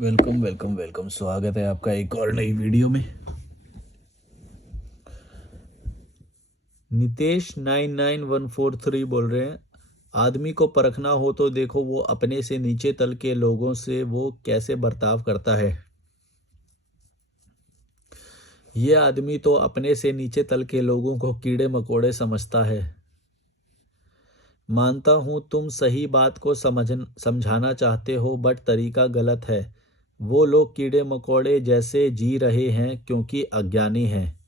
Welcome welcome welcome, स्वागत है आपका एक और नई वीडियो में। नितेश 99143 बोल रहे हैं। आदमी को परखना हो तो देखो वो अपने से नीचे तल के लोगों से वो कैसे बर्ताव करता है। ये आदमी तो अपने से नीचे तल के लोगों को कीड़े मकोड़े समझता है। मानता हूं तुम सही बात को समझाना चाहते हो, बट तरीका गलत है। वो लोग कीड़े मकोड़े जैसे जी रहे हैं क्योंकि अज्ञानी हैं,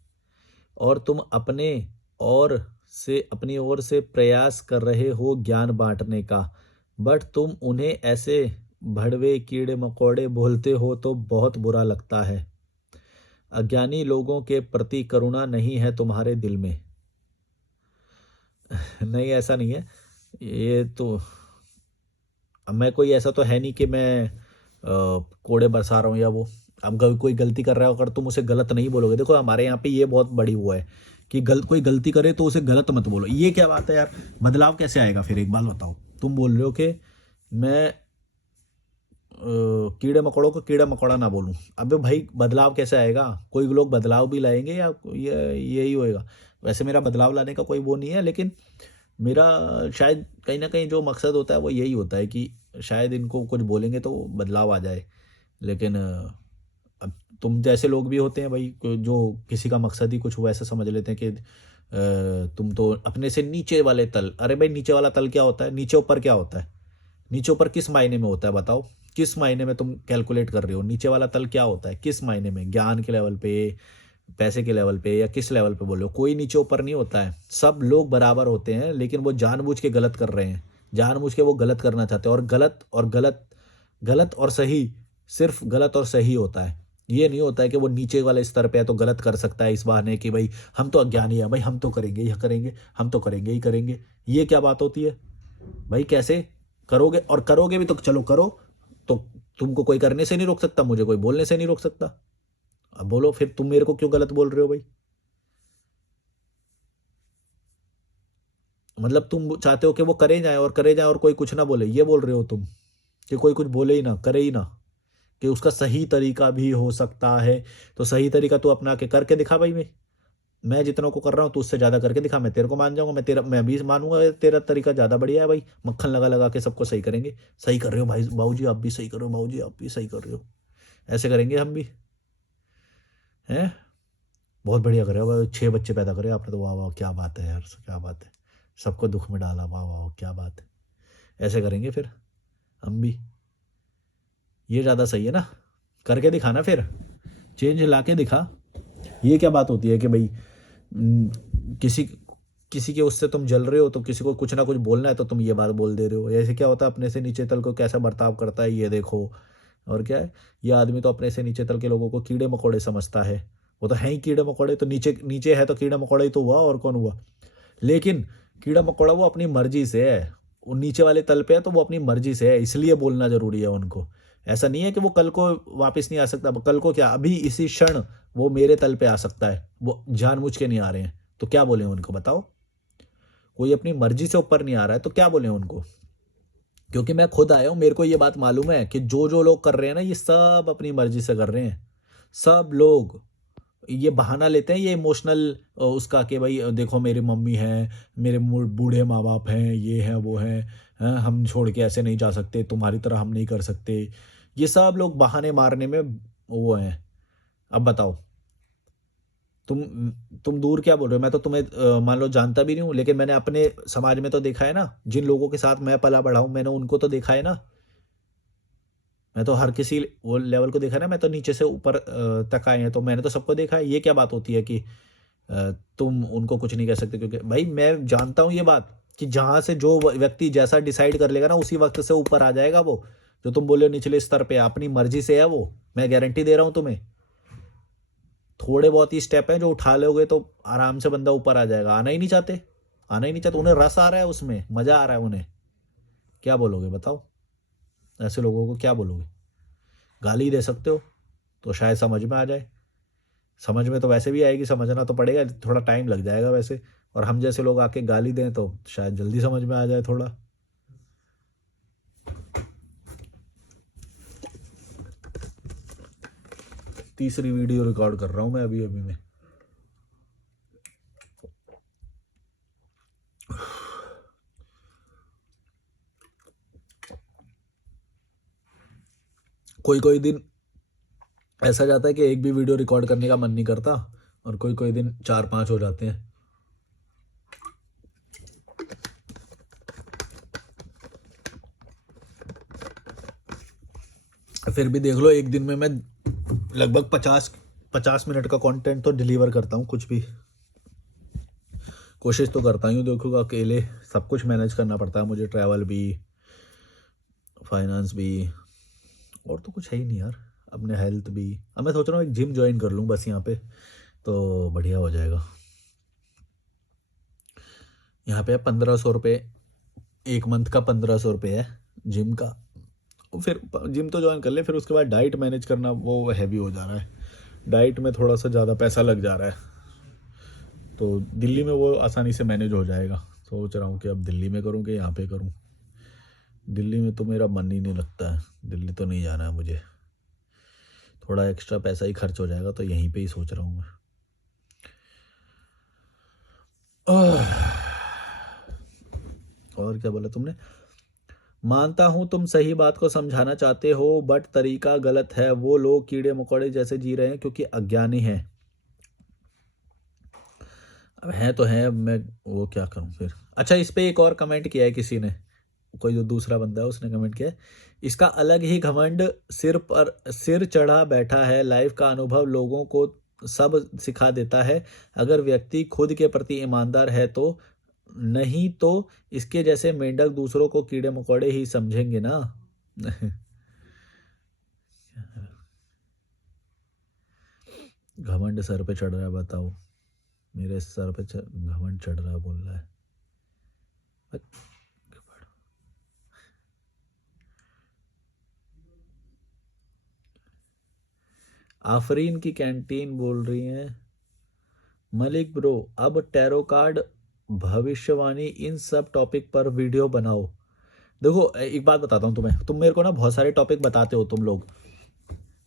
और तुम अपनी ओर से प्रयास कर रहे हो ज्ञान बांटने का। बट तुम उन्हें ऐसे भड़वे कीड़े मकोड़े बोलते हो तो बहुत बुरा लगता है। अज्ञानी लोगों के प्रति करुणा नहीं है तुम्हारे दिल में। नहीं, ऐसा नहीं है। ये तो अब मैं कोई ऐसा तो है नहीं कि मैं कोड़े बरसा रहा हूँ या वो। अब कोई गलती कर रहा है, अगर तुम उसे गलत नहीं बोलोगे, देखो हमारे यहाँ पे ये बहुत बड़ी वो है कि कोई गलती करे तो उसे गलत मत बोलो। ये क्या बात है यार? बदलाव कैसे आएगा फिर? एक बात बताओ। तुम बोल रहे हो कि मैं कीड़े मकोड़ों को कीड़ा मकोड़ा ना बोलूं। अबे भाई, बदलाव कैसे आएगा? कोई लोग बदलाव भी लाएंगे या ये यही होएगा? वैसे मेरा बदलाव लाने का कोई वो नहीं है, लेकिन मेरा शायद कहीं ना कहीं जो मकसद होता है वो यही होता है कि शायद इनको कुछ बोलेंगे तो बदलाव आ जाए। लेकिन अब तुम जैसे लोग भी होते हैं भाई, जो किसी का मकसद ही कुछ वैसा समझ लेते हैं कि तुम तो अपने से नीचे वाले तल। अरे भाई, नीचे वाला तल क्या होता है? नीचे ऊपर क्या होता है? नीचे ऊपर किस मायने में होता है बताओ? किस मायने में तुम कैलकुलेट कर रहे हो? नीचे वाला तल क्या होता है किस मायने में? ज्ञान के लेवल पे, पैसे के लेवल पे, या किस लेवल पे बोल रहे हो? कोई नीचे ऊपर नहीं होता है, सब लोग बराबर होते हैं। लेकिन वो जानबूझ के गलत कर रहे हैं, जानबूझ के वो गलत करना चाहते हैं। और गलत और सही, सिर्फ गलत और सही होता है। ये नहीं होता है कि वो नीचे वाले स्तर पे है तो गलत कर सकता है इस बहाने कि भाई हम तो अज्ञानी है, भाई हम तो करेंगे, यह करेंगे, हम तो करेंगे ही करेंगे। ये क्या बात होती है भाई? कैसे करोगे? और करोगे भी तो चलो करो। तो तुमको कोई करने से नहीं रोक सकता, मुझे कोई बोलने से नहीं रोक सकता। अब बोलो फिर, तुम मेरे को क्यों गलत बोल रहे हो भाई? मतलब तुम चाहते हो कि वो करे जाए और कोई कुछ ना बोले, ये बोल रहे हो तुम? कि कोई कुछ बोले ही ना, करे ही ना, कि उसका सही तरीका भी हो सकता है। तो सही तरीका तू अपना के करके दिखा भाई। मैं जितनों को कर रहा हूँ तू उससे ज्यादा करके दिखा, मैं तेरे को मान जाऊंगा। मैं भी मानूंगा तेरा तरीका ज्यादा बढ़िया है भाई। मक्खन लगा लगा के सबको सही करेंगे। सही कर रहे हो भाई, बाबूजी आप भी सही कर रहे हो, बाबूजी आप भी सही कर रहे हो। ऐसे करेंगे हम भी। हैं? बहुत बढ़िया करे हो भाई, 6 बच्चे पैदा करे आपने तो, वाह वाह क्या बात है यार, क्या बात है। सबको दुख में डाला, वाह वाह क्या बात है। ऐसे करेंगे फिर हम भी। ये ज्यादा सही है ना? करके दिखाना फिर, चेंज ला के दिखा। ये क्या बात होती है कि भाई किसी किसी के उससे तुम जल रहे हो तो किसी को कुछ ना कुछ बोलना है तो तुम ये बात बोल दे रहे हो? ऐसे क्या होता है? अपने से नीचे तल को कैसा बर्ताव करता है ये देखो। और क्या है? ये आदमी तो अपने से नीचे तल के लोगों को कीड़े मकोड़े समझता है। वो तो है ही कीड़े मकोड़े, तो नीचे नीचे है तो कीड़ा मकोड़ा ही तो हुआ, और कौन हुआ? लेकिन कीड़ा मकोड़ा वो अपनी मर्जी से है। वो नीचे वाले तल पे है तो वो अपनी मर्जी से है, इसलिए बोलना जरूरी है उनको। ऐसा नहीं है कि वो कल को वापस नहीं आ सकता। कल को क्या, अभी इसी क्षण वो मेरे तल पे आ सकता है। वो जानबूझ के नहीं आ रहे हैं तो क्या बोले उनको बताओ? कोई अपनी मर्जी से ऊपर नहीं आ रहा है तो क्या बोले उनको? क्योंकि मैं खुद आया हूं, मेरे को ये बात मालूम है कि जो जो लोग कर रहे हैं ना, ये सब अपनी मर्जी से कर रहे हैं। सब लोग ये बहाना लेते हैं, ये इमोशनल उसका कि भाई देखो मेरी मम्मी है, मेरे बूढ़े माँ बाप हैं, ये हैं वो हैं, हैं, हम छोड़ के ऐसे नहीं जा सकते, तुम्हारी तरह हम नहीं कर सकते। ये सब लोग बहाने मारने में वो हैं। अब बताओ, तुम तुम दूर क्या बोल रहे हो? मैं तो तुम्हें मान लो जानता भी नहीं हूँ, लेकिन मैंने अपने समाज में तो देखा है ना, जिन लोगों के साथ मैं पला बढ़ा हूं, मैंने उनको तो देखा है ना। मैं तो हर किसी वो लेवल को देखा है ना। मैं तो नीचे से ऊपर तक आए हैं तो मैंने तो सबको देखा है। ये क्या बात होती है कि तुम उनको कुछ नहीं कह सकते? क्योंकि भाई मैं जानता हूँ ये बात कि जहां से जो व्यक्ति जैसा डिसाइड कर लेगा ना, उसी वक्त से ऊपर आ जाएगा वो। जो तुम बोले निचले स्तर पे अपनी मर्जी से है, वो मैं गारंटी दे रहा हूँ तुम्हें। थोड़े बहुत ही स्टेप हैं जो उठा लोगे तो आराम से बंदा ऊपर आ जाएगा। आना ही नहीं चाहते, आना ही नहीं चाहते। उन्हें रस आ रहा है उसमें, मजा आ रहा है उन्हें। क्या बोलोगे बताओ? ऐसे लोगों को क्या बोलोगे? गाली दे सकते हो तो शायद समझ में आ जाए। समझ में तो वैसे भी आएगी, समझना तो पड़ेगा, थोड़ा टाइम लग जाएगा वैसे। और हम जैसे लोग आके गाली दें तो शायद जल्दी समझ में आ जाए थोड़ा। तीसरी वीडियो रिकॉर्ड कर रहा हूँ मैं अभी अभी में। कोई कोई दिन ऐसा जाता है कि एक भी वीडियो रिकॉर्ड करने का मन नहीं करता, और कोई कोई दिन 4-5 हो जाते हैं। फिर भी देख लो, एक दिन में मैं लगभग 50 मिनट का कंटेंट तो डिलीवर करता हूँ। कुछ भी कोशिश तो करता हूँ। देखो अकेले सब कुछ मैनेज करना पड़ता है मुझे, ट्रैवल भी, फाइनेंस भी, और तो कुछ है ही नहीं यार, अपने हेल्थ भी। अब मैं सोच रहा हूँ एक जिम ज्वाइन कर लूँ बस यहाँ पे, तो बढ़िया हो जाएगा। यहाँ पे 1500 रुपये, एक मंथ का 1500 रुपये है जिम का। फिर जिम तो ज्वाइन कर ले, फिर उसके बाद डाइट मैनेज करना वो हैवी हो जा रहा है। डाइट में थोड़ा सा ज़्यादा पैसा लग जा रहा है, तो दिल्ली में वो आसानी से मैनेज हो जाएगा। सोच रहा हूँ कि अब दिल्ली में करूँ कि यहाँ पे करूँ। दिल्ली में तो मेरा मन ही नहीं लगता है, दिल्ली तो नहीं जाना है मुझे। थोड़ा एक्स्ट्रा पैसा ही खर्च हो जाएगा, तो यहीं पे ही सोच रहा हूँ मैं। और क्या बोला तुमने? मानता हूं तुम सही बात को समझाना चाहते हो, बट तरीका गलत है। वो लोग कीड़े मकोड़े जैसे जी रहे हैं क्योंकि अज्ञानी हैं। अब हैं तो हैं, अब मैं वो क्या करूं फिर। अच्छा, इस पे एक और कमेंट किया है किसी ने, कोई जो दूसरा बंदा है उसने कमेंट किया है, इसका अलग ही घमंड, सिर पर सिर चढ़ा बैठा है। लाइफ का अनुभव लोगों को सब सिखा देता है। अगर व्यक्ति खुद के प्रति ईमानदार है तो, नहीं तो इसके जैसे मेंढक दूसरों को कीड़े मकोड़े ही समझेंगे ना। घमंड सर पे चढ़ रहा है, बताओ। मेरे सर पे घमंड चढ़ रहा है बोल रहा है। आफरीन की कैंटीन बोल रही है, मलिक ब्रो अब टैरो कार्ड, भविष्यवाणी, इन सब टॉपिक पर वीडियो बनाओ। देखो एक बात बताता हूँ तुम्हें, तुम मेरे को ना बहुत सारे टॉपिक बताते हो तुम लोग,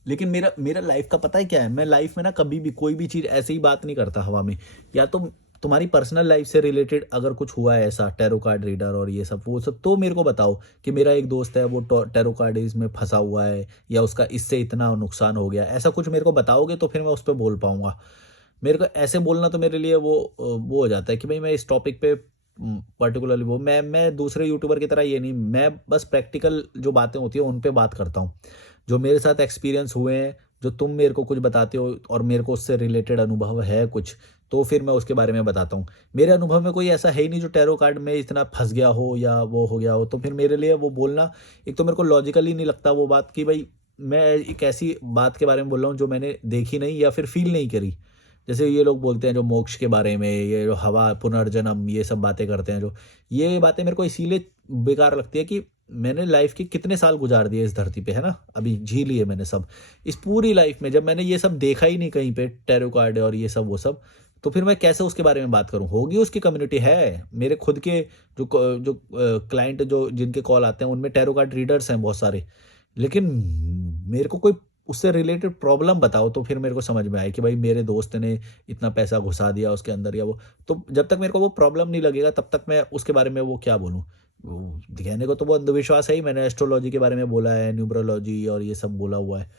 लेकिन मेरा मेरा लाइफ का पता है क्या है, मैं लाइफ में ना कभी भी कोई भी चीज़ ऐसे ही बात नहीं करता हवा में। या तो तुम्हारी पर्सनल लाइफ से रिलेटेड अगर कुछ हुआ है ऐसा, टैरो कार्ड रीडर और ये सब वो सब, तो मेरे को बताओ कि मेरा एक दोस्त है वो टैरो कार्ड में फंसा हुआ है, या उसका इससे इतना नुकसान हो गया, ऐसा कुछ मेरे को बताओगे तो फिर मैं उस पर बोल पाऊंगा। मेरे को ऐसे बोलना तो मेरे लिए वो हो जाता है कि भाई मैं इस टॉपिक पे पर्टिकुलरली वो मैं दूसरे यूट्यूबर की तरह ये नहीं, मैं बस प्रैक्टिकल जो बातें होती है उन पे बात करता हूँ, जो मेरे साथ एक्सपीरियंस हुए हैं, जो तुम मेरे को कुछ बताते हो और मेरे को उससे रिलेटेड अनुभव है कुछ, तो फिर मैं उसके बारे में बताता हूँ। मेरे अनुभव में कोई ऐसा है ही नहीं जो टैरो कार्ड में इतना फंस गया हो या वो हो गया हो, तो फिर मेरे लिए वो बोलना, एक तो मेरे को लॉजिकली नहीं लगता वो बात कि भाई मैं एक ऐसी बात के बारे में बोल रहा हूँ जो मैंने देखी नहीं या फिर फील नहीं करी। जैसे ये लोग बोलते हैं जो मोक्ष के बारे में, ये जो हवा, पुनर्जन्म, ये सब बातें करते हैं जो, ये बातें मेरे को इसीलिए बेकार लगती है कि मैंने लाइफ के कितने साल गुजार दिए इस धरती पे, है ना, अभी जी लिए मैंने सब, इस पूरी लाइफ में जब मैंने ये सब देखा ही नहीं कहीं पे, टैरो कार्ड और ये सब वो सब, तो फिर मैं कैसे उसके बारे में बात करूं। होगी उसकी कम्युनिटी है, मेरे खुद के जो क्लाइंट जो जिनके कॉल आते हैं उनमें टैरो कार्ड रीडर्स हैं बहुत सारे, लेकिन मेरे को कोई उससे रिलेटेड प्रॉब्लम बताओ तो फिर मेरे को समझ में आए कि भाई मेरे दोस्त ने इतना पैसा घुसा दिया उसके अंदर या वो, तो जब तक मेरे को वो प्रॉब्लम नहीं लगेगा तब तक मैं उसके बारे में वो क्या बोलूँ। कहने को तो वो अंधविश्वास है ही, मैंने एस्ट्रोलॉजी के बारे में बोला है, न्यूमरोलॉजी और ये सब बोला हुआ है।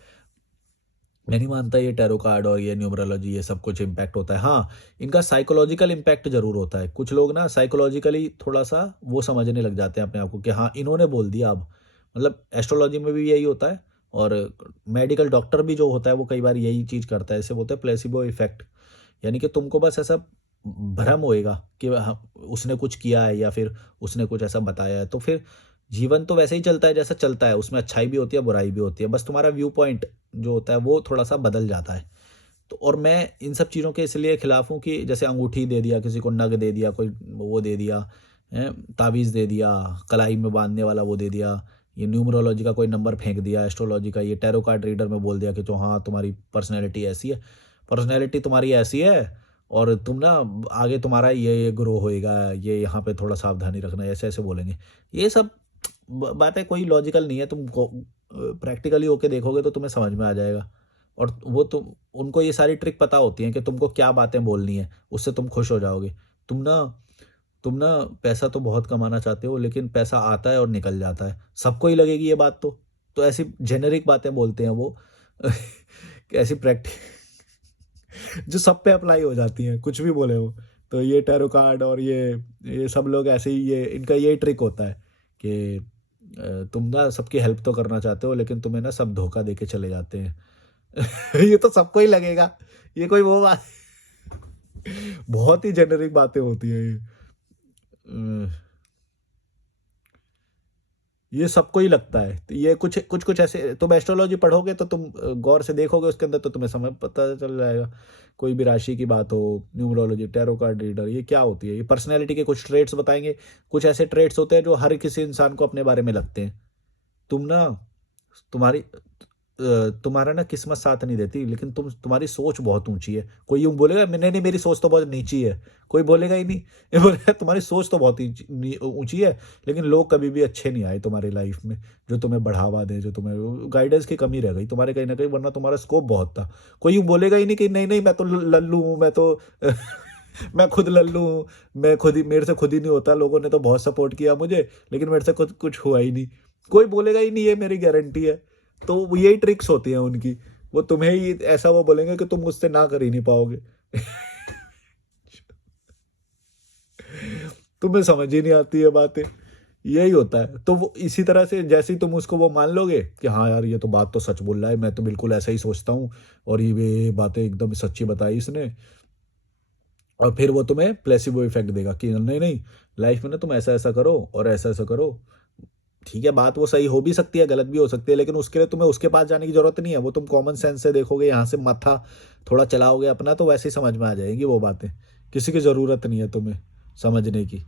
मैं नहीं मानता ये टैरो कार्ड और ये न्यूमरोलॉजी ये सब कुछ इम्पैक्ट होता है। हाँ, इनका साइकोलॉजिकल इम्पैक्ट जरूर होता है। कुछ लोग ना साइकोलॉजिकली थोड़ा सा वो समझने लग जाते हैं अपने आप को कि हाँ इन्होंने बोल दिया अब, मतलब एस्ट्रोलॉजी में भी यही होता है, और मेडिकल डॉक्टर भी जो होता है वो कई बार यही चीज़ करता है, इसे बोलते हैं प्लेसिबो इफेक्ट। यानी कि तुमको बस ऐसा भ्रम होएगा कि हाँ उसने कुछ किया है या फिर उसने कुछ ऐसा बताया है, तो फिर जीवन तो वैसे ही चलता है जैसा चलता है, उसमें अच्छाई भी होती है बुराई भी होती है, बस तुम्हारा व्यू पॉइंट जो होता है वो थोड़ा सा बदल जाता है। तो और मैं इन सब चीज़ों के इसलिए खिलाफ हूँ कि जैसे अंगूठी दे दिया किसी को, नग दे दिया, कोई वो दे दिया, तावीज़ दे दिया, कलाई में बांधने वाला वो दे दिया, ये न्यूमरोलॉजी का कोई नंबर फेंक दिया, एस्ट्रोलॉजी का, ये टैरो कार्ड रीडर में बोल दिया कि तो हाँ तुम्हारी पर्सनैलिटी ऐसी है, पर्सनैलिटी तुम्हारी ऐसी है, और तुम ना आगे तुम्हारा ये ग्रो होएगा, ये यहाँ पे थोड़ा सावधानी रखना, ऐसे ऐसे बोलेंगे। ये सब बातें कोई लॉजिकल नहीं है, तुम प्रैक्टिकली होके देखोगे तो तुम्हें समझ में आ जाएगा। और वो तुम उनको ये सारी ट्रिक पता होती है कि तुमको क्या बातें बोलनी है, उससे तुम खुश हो जाओगे। तुम ना तुम ना पैसा तो बहुत कमाना चाहते हो, लेकिन पैसा आता है और निकल जाता है। सबको ही लगेगी ये बात तो ऐसी जेनेरिक बातें बोलते हैं वो कि ऐसी प्रैक्टिस जो सब पे अप्लाई हो जाती हैं, कुछ भी बोले वो। तो ये टैरो कार्ड और ये सब लोग ऐसे ही, ये इनका यही ट्रिक होता है कि तुम ना सबकी हेल्प तो करना चाहते हो, लेकिन तुम्हें ना सब धोखा दे के चले जाते हैं। ये तो सबको ही लगेगा, ये कोई वो बात बहुत ही जेनेरिक बातें होती हैं ये। ये सबको ही लगता है। तो ये कुछ ऐसे तुम एस्ट्रोलॉजी पढ़ोगे तो तुम गौर से देखोगे उसके अंदर, तो तुम्हें समझ पता चल जाएगा। कोई भी राशि की बात हो, न्यूमरोलॉजी, टैरो कार्ड रीडर, ये क्या होती है? ये पर्सनैलिटी के कुछ ट्रेट्स बताएंगे। कुछ ऐसे ट्रेट्स होते हैं जो हर किसी इंसान को अपने बारे में लगते हैं। तुम ना तुम्हारी तुम्हारा ना किस्मत साथ नहीं देती, लेकिन तुम्हारी सोच बहुत ऊंची है। कोई यूं बोलेगा नहीं नहीं मेरी सोच तो बहुत नीची है, कोई बोलेगा ही नहीं। ये बोलेगा तुम्हारी सोच तो बहुत ऊंची है, लेकिन लोग कभी भी अच्छे नहीं आए तुम्हारी लाइफ में जो तुम्हें बढ़ावा दे, जो तुम्हें गाइडेंस की कमी रह गई तुम्हारे कहीं ना कहीं, वरना तुम्हारा स्कोप बहुत था। कोई यूं बोलेगा ही नहीं कि नहीं नहीं मैं तो लल्लू हूँ, मैं तो मैं खुद लल्लू हूँ, मैं खुद ही, मेरे से खुद ही नहीं होता, लोगों ने तो बहुत सपोर्ट किया मुझे, लेकिन मेरे से खुद कुछ हुआ ही नहीं। कोई बोलेगा ही नहीं, ये मेरी गारंटी है। तो वो यही ट्रिक्स होती हैं उनकी। वो तुम्हें ही ऐसा वो बोलेंगे कि तुम मुझसे ना कर ही नहीं पाओगे। तुम्हें समझ ही नहीं आती है बातें। यही होता है। तो वो इसी तरह से जैसे ही तुम उसको वो मान लोगे कि हाँ यार ये तो बात तो सच बोल रहा है, मैं तो बिल्कुल ऐसा ही सोचता हूँ और ये बातें एकदम सच्ची बताई इसने, और फिर वो तुम्हें प्लेसिबो इफेक्ट देगा कि नहीं नहीं लाइफ में ना तुम ऐसा ऐसा करो और ऐसा ऐसा करो। ठीक है, बात वो सही हो भी सकती है, गलत भी हो सकती है, लेकिन उसके लिए तुम्हें उसके पास जाने की जरूरत नहीं है। वो तुम कॉमन सेंस से देखोगे, यहाँ से माथा थोड़ा चलाओगे अपना, तो वैसे ही समझ में आ जाएगी वो बातें। किसी की ज़रूरत नहीं है तुम्हें समझने की।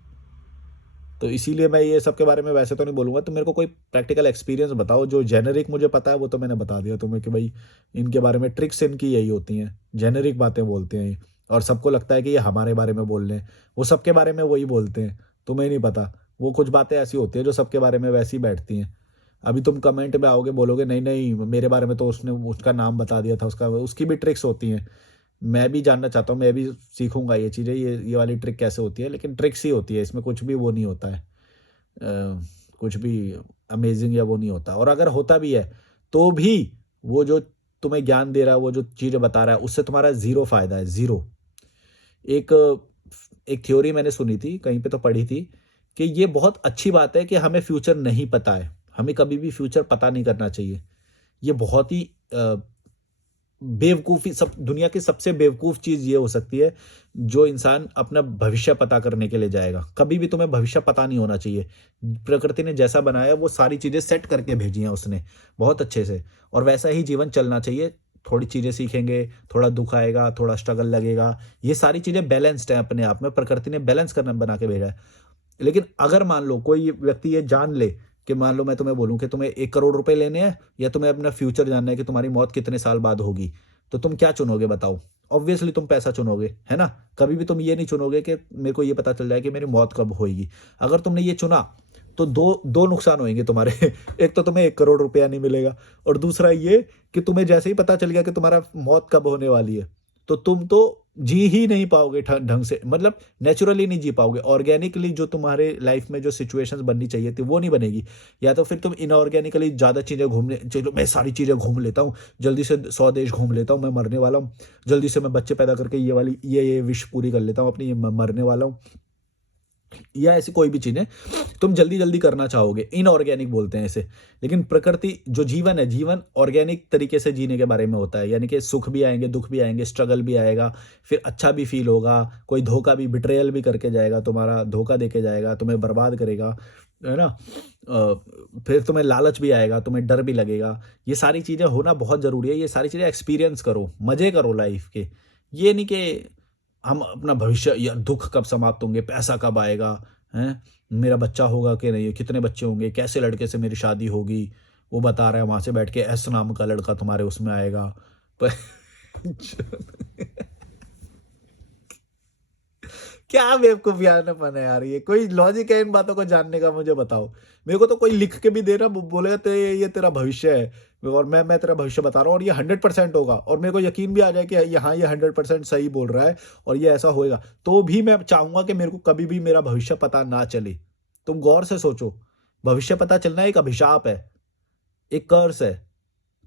तो इसीलिए मैं ये सब के बारे में वैसे तो नहीं बोलूँगा। तुम मेरे को कोई प्रैक्टिकल एक्सपीरियंस बताओ। जो जेनेरिक मुझे पता है वो तो मैंने बता दिया तुम्हें कि भाई इनके बारे में ट्रिक्स इनकी यही होती हैं, जेनेरिक बातें बोलते हैं ये, और सबको लगता है कि ये हमारे बारे में बोल रहे हैं। वो सबके बारे में वही बोलते हैं, तुम्हें नहीं पता। वो कुछ बातें ऐसी होती हैं जो सबके बारे में वैसी बैठती हैं। अभी तुम कमेंट में आओगे बोलोगे नहीं नहीं मेरे बारे में तो उसने उसका नाम बता दिया था, उसका उसकी भी ट्रिक्स होती हैं। मैं भी जानना चाहता हूँ, मैं भी सीखूंगा ये चीज़ें, ये वाली ट्रिक कैसे होती है, लेकिन ट्रिक्स ही होती है, इसमें कुछ भी वो नहीं होता है। कुछ भी अमेजिंग या वो नहीं होता। और अगर होता भी है तो भी वो जो तुम्हें ज्ञान दे रहा है, वो जो चीज़ें बता रहा है, उससे तुम्हारा ज़ीरो फायदा है, ज़ीरो। एक एक थ्योरी मैंने सुनी थी, कहीं पे तो पढ़ी थी कि ये बहुत अच्छी बात है कि हमें फ्यूचर नहीं पता है। हमें कभी भी फ्यूचर पता नहीं करना चाहिए। ये बहुत ही बेवकूफ़ी, सब दुनिया की सबसे बेवकूफ़ चीज़ ये हो सकती है, जो इंसान अपना भविष्य पता करने के लिए जाएगा। कभी भी तुम्हें भविष्य पता नहीं होना चाहिए। प्रकृति ने जैसा बनाया वो सारी चीज़ें सेट करके भेजी हैं उसने, बहुत अच्छे से, और वैसा ही जीवन चलना चाहिए। थोड़ी चीज़ें सीखेंगे, थोड़ा दुःख आएगा, थोड़ा स्ट्रगल लगेगा, ये सारी चीज़ें बैलेंस्ड हैं अपने आप में, प्रकृति ने बैलेंस करना बना के भेजा है। लेकिन अगर मान लो कोई व्यक्ति ये जान ले कि मान लो मैं तुम्हें बोलूँ कि तुम्हें 1 करोड़ रुपए लेने हैं या तुम्हें अपना फ्यूचर जानना है कि तुम्हारी मौत कितने साल बाद होगी, तो तुम क्या चुनोगे बताओ? ऑब्वियसली तुम पैसा चुनोगे, है ना? कभी भी तुम ये नहीं चुनोगे कि मेरे को ये पता चल जाए कि मेरी मौत कब होएगी। अगर तुमने ये चुना तो दो नुकसान होंगे तुम्हारे। एक तो तुम्हें 1 करोड़ रुपया नहीं मिलेगा, और दूसरा ये कि तुम्हें जैसे ही पता चल गया कि तुम्हारा मौत कब होने वाली है, तो तुम तो जी ही नहीं पाओगे ढंग से, मतलब नेचुरली नहीं जी पाओगे। ऑर्गेनिकली जो तुम्हारे लाइफ में जो सिचुएशंस बननी चाहिए थी वो नहीं बनेगी। या तो फिर तुम इनऑर्गेनिकली ज़्यादा चीज़ें घूमने, चलो मैं सारी चीज़ें घूम लेता हूँ, जल्दी से 100 देश घूम लेता हूँ, मैं मरने वाला हूँ, जल्दी से मैं बच्चे पैदा करके ये वाली ये विश पूरी कर लेता हूँ अपनी, ये मरने वाला हूँ, या ऐसी कोई भी चीज़ें तुम जल्दी-जल्दी करना चाहोगे, इनऑर्गेनिक बोलते हैं इसे। लेकिन प्रकृति जो जीवन है, जीवन ऑर्गेनिक तरीके से जीने के बारे में होता है, यानी कि सुख भी आएँगे, दुःख भी आएँगे, स्ट्रगल भी आएगा, फिर अच्छा भी फ़ील होगा, कोई धोखा भी, बिट्रेयल भी करके जाएगा तुम्हारा, धोखा देके जाएगा, तुम्हें बर्बाद करेगा, है ना? फिर तुम्हें लालच भी आएगा, तुम्हें डर भी लगेगा। ये सारी चीज़ें होना बहुत ज़रूरी है, ये सारी चीज़ें एक्सपीरियंस करो, मज़े करो लाइफ़ के। ये नहीं कि हम अपना भविष्य या दुःख कब समाप्त होंगे, पैसा कब आएगा, हैं? मेरा बच्चा होगा कि नहीं, कितने बच्चे होंगे, कैसे लड़के से मेरी शादी होगी, वो बता रहा है वहाँ से बैठ के एस नाम का लड़का तुम्हारे उसमें आएगा। प क्या बेवकूफ़ियानापन है यार ये, कोई लॉजिक है इन बातों को जानने का? मुझे बताओ। मेरे को तो कोई लिख के भी दे ना बोलेगा तो ये तेरा भविष्य है, और मैं तेरा भविष्य बता रहा हूँ और ये 100% होगा, और मेरे को यकीन भी आ जाए कि हाँ ये 100% सही बोल रहा है और ये ऐसा होएगा, तो भी मैं चाहूंगा कि मेरे को कभी भी मेरा भविष्य पता ना चले। तुम गौर से सोचो, भविष्य पता चलना एक अभिशाप है, एक कर्स है।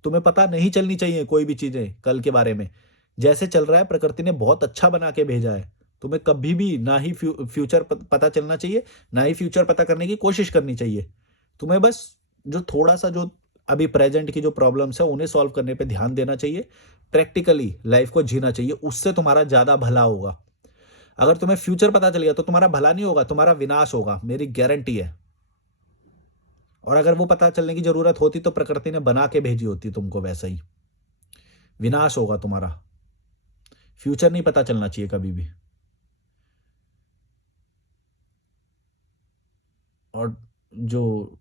तुम्हें पता नहीं चलनी चाहिए कोई भी चीजें कल के बारे में। जैसे चल रहा है प्रकृति ने बहुत अच्छा बना के भेजा है, तुम्हें कभी भी ना ही फ्यूचर पता चलना चाहिए, ना ही फ्यूचर पता करने की कोशिश करनी चाहिए। तुम्हें बस जो थोड़ा सा जो अभी प्रेजेंट की जो प्रॉब्लम्स है उन्हें सॉल्व करने पे ध्यान देना चाहिए, प्रैक्टिकली लाइफ को जीना चाहिए, उससे तुम्हारा ज्यादा भला होगा। अगर तुम्हें फ्यूचर पता चल गया तो तुम्हारा भला नहीं होगा, तुम्हारा विनाश होगा, मेरी गारंटी है। और अगर वो पता चलने की जरूरत होती तो प्रकृति ने बना के भेजी होती तुमको वैसा ही। विनाश होगा तुम्हारा, फ्यूचर नहीं पता चलना चाहिए कभी भी। और जो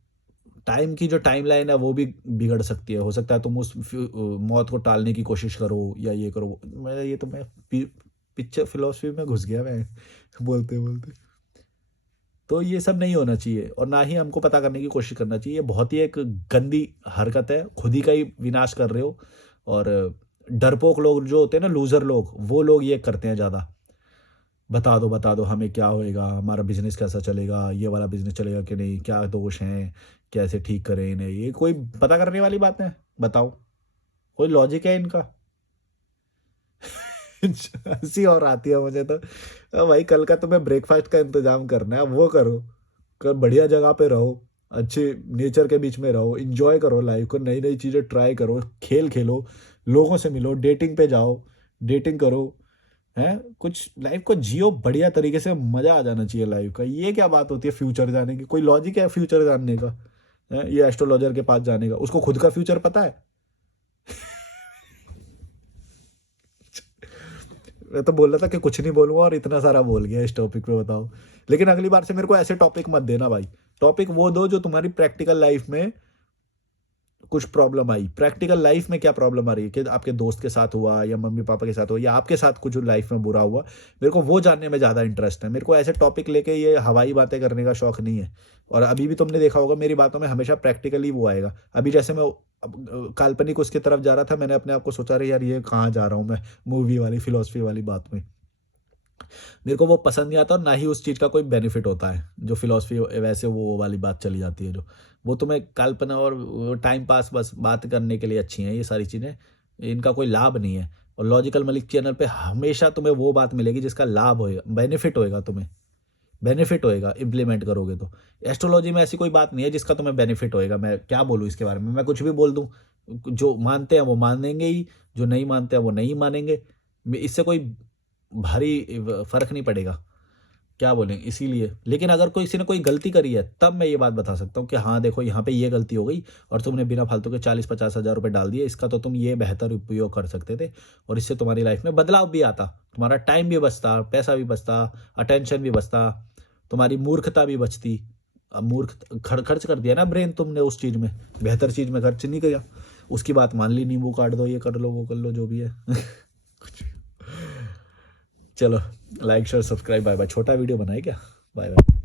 टाइम की जो टाइमलाइन है वो भी बिगड़ सकती है, हो सकता है तुम उस मौत को टालने की कोशिश करो या ये करो। मैं पिक्चर फिलोसफी में घुस गया मैं बोलते बोलते। तो ये सब नहीं होना चाहिए और ना ही हमको पता करने की कोशिश करना चाहिए, ये बहुत ही एक गंदी हरकत है, खुद ही का ही विनाश कर रहे हो। और डरपोक लोग जो होते हैं ना, लूजर लोग, वो लोग ये करते हैं ज़्यादा, बता दो हमें क्या होएगा, हमारा बिजनेस कैसा चलेगा, ये वाला बिजनेस चलेगा कि नहीं, क्या दोष हैं, कैसे ठीक करें इन्हें, ये कोई पता करने वाली बात है? बताओ, कोई लॉजिक है इनका? हंसी और आती है मुझे तो। भाई कल का तुम्हें ब्रेकफास्ट का इंतजाम करना है, वो करो। बढ़िया जगह पे रहो, अच्छे नेचर के बीच में रहो, इंजॉय करो लाइफ को, नई नई चीज़ें ट्राई करो, खेल खेलो, लोगों से मिलो, डेटिंग पे जाओ, डेटिंग करो, हैं कुछ लाइफ को जियो बढ़िया तरीके से, मजा आ जाना चाहिए लाइफ का। ये क्या बात होती है फ्यूचर जाने की? कोई लॉजिक है फ्यूचर जानने का? ये एस्ट्रोलॉजर के पास जाने का, उसको खुद का फ्यूचर पता है? मैं तो बोल रहा था कि कुछ नहीं बोलूंगा और इतना सारा बोल गया इस टॉपिक पे, बताओ। लेकिन अगली बार से मेरे को ऐसे टॉपिक मत देना भाई। टॉपिक वो दो जो तुम्हारी प्रैक्टिकल लाइफ में कुछ प्रॉब्लम आई। प्रैक्टिकल लाइफ में क्या प्रॉब्लम आ रही है कि आपके दोस्त के साथ हुआ या मम्मी पापा के साथ हुआ या आपके साथ कुछ लाइफ में बुरा हुआ, मेरे को वो जानने में ज़्यादा इंटरेस्ट है। मेरे को ऐसे टॉपिक लेके ये हवाई बातें करने का शौक नहीं है। और अभी भी तुमने देखा होगा मेरी बातों में हमेशा प्रैक्टिकली वो आएगा। अभी जैसे मैं काल्पनिक उसकी तरफ जा रहा था, मैंने अपने आप को सोचा, रही यार ये कहाँ जा रहा हूँ मैं, मूवी वाली फिलोसफी वाली बात में। मेरे को वो पसंद नहीं आता और ना ही उस चीज़ का कोई बेनिफिट होता है जो फिलॉसफी वैसे वो वाली बात चली जाती है जो, वो तुम्हें कल्पना और टाइम पास बस बात करने के लिए अच्छी हैं ये सारी चीज़ें, इनका कोई लाभ नहीं है। और लॉजिकल मलिक चैनल पे हमेशा तुम्हें वो बात मिलेगी जिसका लाभ होएगा, बेनिफिट होएगा, तुम्हें बेनिफिट होएगा इम्प्लीमेंट करोगे तो। एस्ट्रोलॉजी में ऐसी कोई बात नहीं है जिसका तुम्हें बेनिफिट होएगा। मैं क्या बोलूँ इसके बारे में, मैं कुछ भी बोल दूँ, जो मानते हैं वो मानेंगे ही, जो नहीं मानते हैं वो नहीं मानेंगे, इससे कोई भारी फर्क नहीं पड़ेगा, क्या बोलें इसीलिए। लेकिन अगर कोई किसी ने कोई गलती करी है तब मैं ये बात बता सकता हूँ कि हाँ देखो यहाँ पे ये गलती हो गई और तुमने बिना फालतू के 40-50 हज़ार रुपये डाल दिए, इसका तो तुम ये बेहतर उपयोग कर सकते थे और इससे तुम्हारी लाइफ में बदलाव भी आता, तुम्हारा टाइम भी बचता, पैसा भी बचता, अटेंशन भी बचता, तुम्हारी मूर्खता भी बचती। अब मूर्ख खर्च कर दिया ना ब्रेन तुमने उस चीज़ में, बेहतर चीज़ में खर्च नहीं किया, उसकी बात मान ली, नींबू काट दो, ये कर लो, वो कर लो, जो भी है। चलो, like share subscribe, bye bye. छोटा वीडियो बनाए क्या? Bye bye.